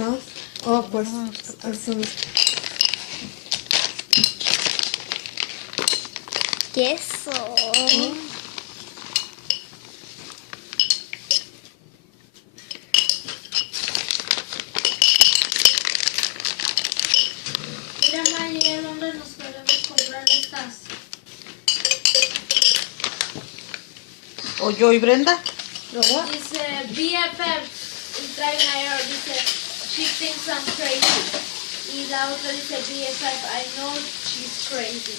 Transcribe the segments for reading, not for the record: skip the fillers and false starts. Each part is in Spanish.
¿No? Oh, pues. Eso. Queso. Mira, Maya, ¿dónde nos podemos comprar estas? ¿O yo y Brenda? Dice BFF y trae una dice she thinks I'm crazy. Y la otra dice BFF, I know she's crazy.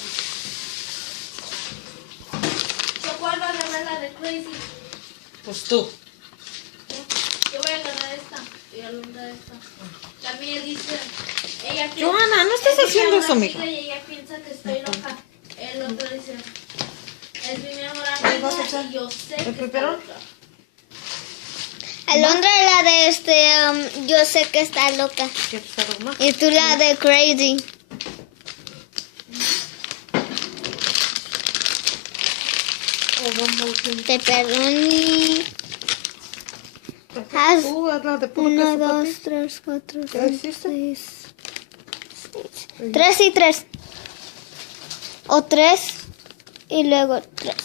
So, ¿cuál va a ganar la de crazy? Pues tú. Yo voy a ganar esta y Alondra esta. La mía dice, ella piensa, Johanna, no estás es mi haciendo mejor eso, amiga mija. Y ella piensa que estoy loca. El otro dice, es mi mejor ¿Ahí vas a amiga echar y yo sé el que está peperón? loca. Alondra la de yo sé que está loca. ¿Quieres algo más? Y tú la de crazy. Pepperoni. Haz Tú haz la de puro 1, queso para 2, ti. 3, 4, ¿Ya 5, hiciste? 6. 3 y 3. O 3 y luego 3.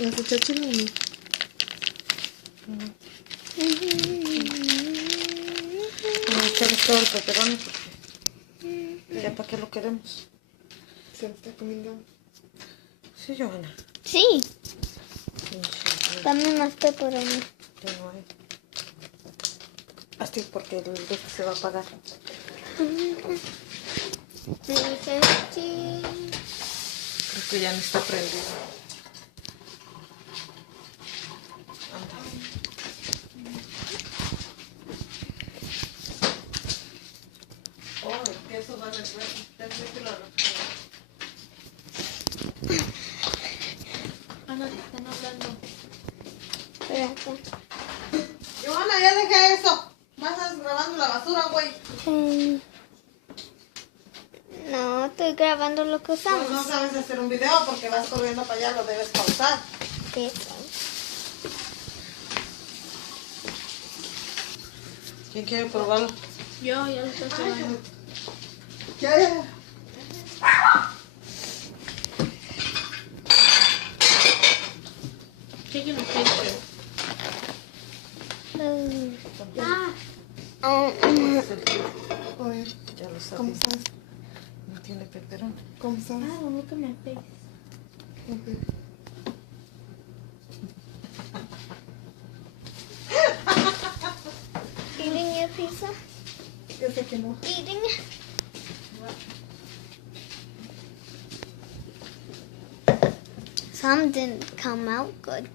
¿Las echaste o no? Vamos a echarle todo el peperón porque ya para qué lo queremos. Se lo está comiendo. Sí, Johanna. Sí, dame más pepperoni. Ya no hay. Así porque el de este se va a apagar. Creo que ya no está prendido. Anda. Oh, el queso va a Ana, te están hablando. Espérate. Johanna, ya deja eso. Vas grabando la basura, güey. No, estoy grabando lo que Pues no usamos. sabes hacer un video porque vas corriendo para allá, lo debes pausar. ¿Qué? ¿Quién quiere probarlo? Yo ya lo estoy probando. Ya. Taking a picture. Oye, Ya lo ¿cómo sabes. sabes? No tiene peperón. ¿Cómo sabes? Don't look at my face. Ok. Eating your pizza? Yo sé que no. Eating. Some didn't come out good.